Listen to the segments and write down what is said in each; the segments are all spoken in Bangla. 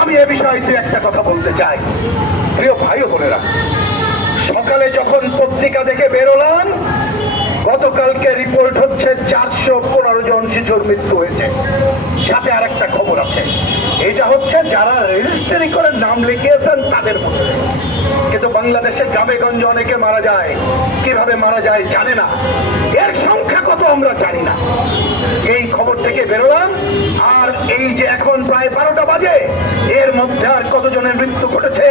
আমি এ বিষয়ে একটা কথা বলতে চাই। প্রিয় ভাই ও বোনেরা, সকালে যখন পত্রিকা দেখে বেরোলাম, গতকালকে রিপোর্ট হচ্ছে 415 জন শিশুর মৃত্যু হয়েছে। সাথে আর একটা খবর আছে, এটা হচ্ছে যারা রেজিস্ট্রি করে নাম লিখিয়েছেন তাদের মধ্যে। কিন্তু বাংলাদেশের গ্রামে গঞ্জে অনেকে মারা যায়, কিভাবে মারা যায় জানে না, এর সংখ্যা কত আমরা জানি না। এই খবর থেকে বেরোলাম, আর এই যে এখন প্রায় 12টা বাজে, এর মধ্যে আর কতজনের মৃত্যু ঘটেছে,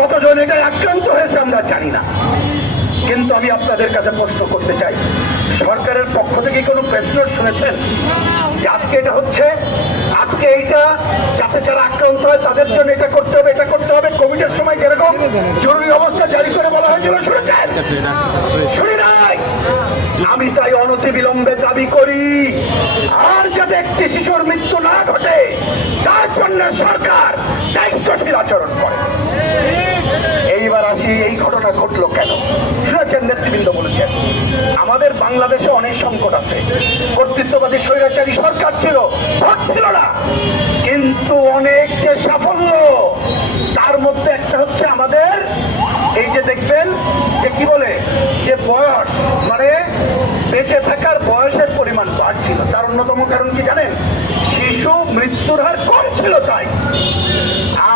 কতজন এটাই আক্রান্ত হয়েছে আমরা জানি না। কিন্তু আমি আপনাদের কাছে প্রশ্ন করতে চাই, সরকারের পক্ষ থেকে কোনো প্রেস নোট শুনেছেন যে আজকে এটা হচ্ছে, আজকে এইটা যাতে যারা আক্রান্ত হয় তাদের জন্য এটা করতে হবে, এটা করতে হবে? কোভিডের সময় যেরকম জরুরি অবস্থা জারি করে বলা হয়েছিল, শুনেছেন? শুনি নাই। আমি তাই অনতিবিলম্বে দাবি করি, আর যাতে একটি শিশুর মৃত্যু না ঘটে তার জন্য সরকার দায়িত্বশীল আচরণ করে। এইবার আসি, এই ঘটনা ঘটলো কেন? শুনেছেন, নেতৃবৃন্দ বলেছেন আমাদের বাংলাদেশে অনেক সংকট আছে, কর্তৃত্ববাদী স্বৈরাচারী সরকার ছিল, ভোট ছিল না, কিন্তু অনেক যে সাফল্য, তার মধ্যে একটা হচ্ছে আমাদের এই যে দেখবেন যে কি বলে যে বয়স, মানে বেঁচে থাকার বয়সের পরিমাণ বাড়ছিল। তার অন্যতম কারণ কি জানেন? শিশু মৃত্যুর হার কম ছিল তাই।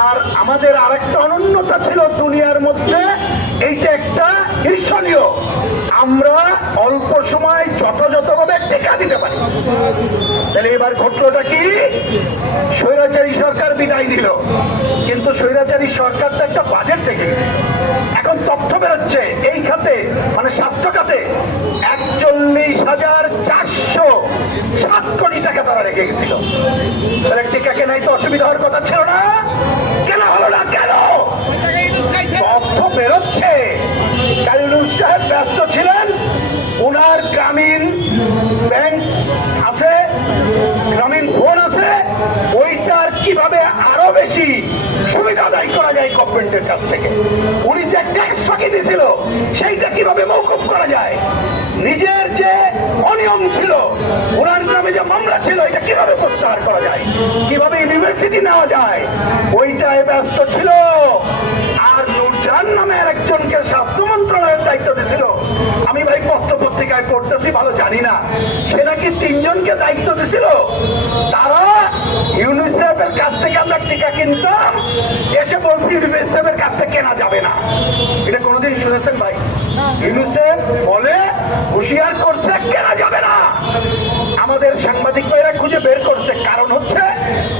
আর আমাদের আরেকটা অনন্যতা ছিল দুনিয়ার মধ্যে, এইটা একটা ঈর্ষণীয়, আমরা অল্প সময় যথাযথভাবে টিকা দিতে পারি। তাহলে এবার ঘটলোটা কি? স্বৈরাচারী সরকার বিদায় দিল, কিন্তু স্বৈরাচারী সরকার তো একটা বাজেট দেখে গেছে। এখন তথ্য বেরোচ্ছে এই খাতে, মানে স্বাস্থ্য খাতে 41,407 কোটি টাকা তারা রেখে গেছিল। তাহলে টিকা কেনাই তো অসুবিধা হওয়ার কথা ছিল না, কেন হলো না? কেন? তথ্য বেরোচ্ছে কালিলুর সাহেব ব্যস্ত ছিলেন, ওনার গ্রামীণ ব্যাংক আছে, গ্রামীণ ফোন আছে, ওইটার কিভাবে আরো বেশি সুবিধা আদায় করা যায় গভর্নমেন্টের কাছ থেকে। উনি যে ট্যাক্স ফাঁকি দিয়েছিল সেইটা কিভাবে মওকুফ করা যায়, নিজের যে অনিয়ম ছিল, ওনার নামে যে মামলা ছিল, এটা কিভাবে প্রত্যাহার করা যায়, কিভাবে ইউনিভার্সিটি নেওয়া যায়, ওইটায় ব্যস্ত ছিল। আর নূরজাহান নামে আরেকজনকে স্বাস্থ্য মন্ত্রণালয়ের দায়িত্ব দিয়েছিল। আমি ভাই পত্র পত্রিকায় পড়তেছি, ভালো জানি না, সে নাকি 3 জনকে দায়িত্ব দিয়েছিল। তারা ইউনিসেফের কাছ থেকে আমরা টিকা কিনতাম, এসে বলছি ইউনিসেফের কাছ থেকে কেনা যাবে না। এটা কোনোদিন শুনেছেন ভাই? ইউনিসেফ বলে হুঁশিয়ার করছে কেনা যাবে না। আমাদের সাংবাদিক ভাইরা খুঁজে বের করছে, কারণ হচ্ছে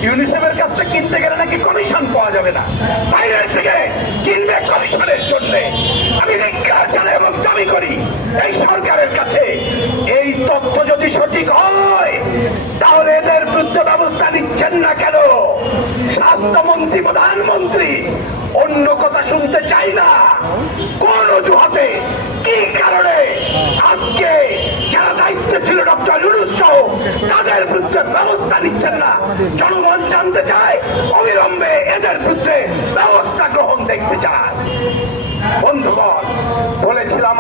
ইউনিসেফের কাছ থেকে কিনতে গেলে নাকি কমিশন পাওয়া যাবে না, বাইরের থেকে কিনবে কমিশনের জন্য। আমি ধিক্কার জানাই এবং দাবি করি এই সরকারের কাছে, এই তথ্য যদি সঠিক হয় তাহলে এদের বিরুদ্ধে ব্যবস্থা নিচ্ছেন না কেন? স্বাস্থ্যমন্ত্রী, প্রধানমন্ত্রী অন্য কথা শুনতে চাই না। কোন অজুহাতে, কি কারণে আজকে যারা দায়িত্বে ছিল ডক্টর ইউনূস সহ তাদের বিরুদ্ধে ব্যবস্থা নিচ্ছেন না? জনগণ জানতে চায়, অবিলম্বে এদের বিরুদ্ধে ব্যবস্থা গ্রহণ দেখতে চায়। বন্ধুগণ, বলেছিলাম